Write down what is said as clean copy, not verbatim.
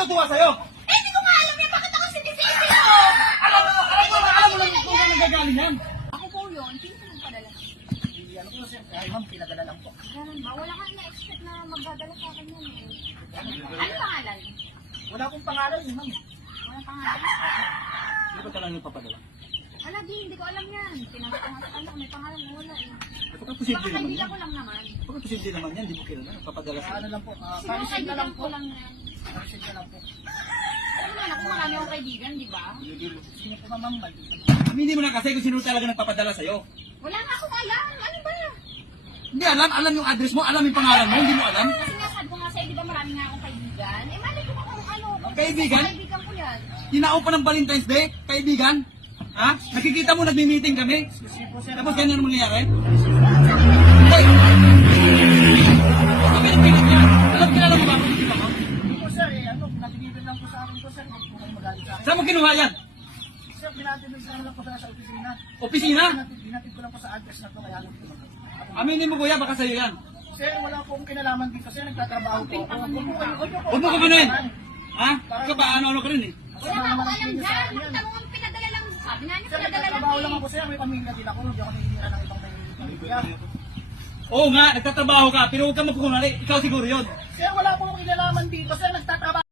natutuwa sa'yo? Eh, hindi ko nga alam yan. Bakit ako sinisisi ko? Alam mo lang kung saan nagagaling yan. Ako po yun. Sino ko nagpadala? Ano po sir? Ay ma'am, pinadala lang po. Ganun ba? Wala kang na-expect na magdadala sa akin yan eh. Ano pangalan? Wala akong pangalan ma'am. Walang pangalan? Hindi ba talaga nagpapadala? Wala din, hindi ko alam yan. Tinanong ko nga sa kanya kung may pangalan o wala eh. Baka posible Baka naman kaibigan yan. ko lang naman. Baka posible naman yan, di mo kilala. Nagpapadala Ano sa'yo. lang po, Siguro parisin na kaibigan lang ko po. lang yan. Parisin na lang po. Alam naman ako marami akong kaibigan, di ba? Sino po ma'am? Hindi mo na kasi kung sino talaga nagpapadala sa'yo. Wala nga akong alam. Ano ba? Hindi alam yung address mo, alam yung pangalan mo, hindi mo alam. Kasi nga sabi ko nga sa'yo, di ba marami nga akong kaibigan? Eh, mali ko kung ano. Kung Kaibigan? Kaibigan ko yan. Tinao pa ng Valentine's Day, kaibigan. Ha? Nakikita mo, nagmi-meeting kami. Sige po sir. Tapos ganyan ang mangyayari. Hoy! Ano pinipilit niya? Kilala mo ba ako? Hindi ba? Hindi po sir, ano, nabibigyan lang po sa akin po sir. Huwag po kayo magalit sa akin. Saan mo kinuha yan? Sir, binatid lang po sa opisina. Opisina? Binatid ko lang po sa address na to, kaya lang po. Aminin mo kuya, baka sa'yo yan. Sir, wala po akong kinalaman dito. Sir, nagtatrabaho po ako. Huwag mo kumanin. Ha? Ikaw ba ano ka rin eh? Wala nga akong alam dyan. Nakita mo nga pinadala lang. Sabi nga niya, Sir, pinadala lang nagtatrabaho lang eh. ako sir. May pamilya din ako. Hindi ako nahihinira ng ibang may pamilya. Oo nga, nagtatrabaho ka, pero huwag ka magkukunari. Ikaw siguro yun. Sir, wala po akong kinalaman dito. Sir, nagtatrabaho.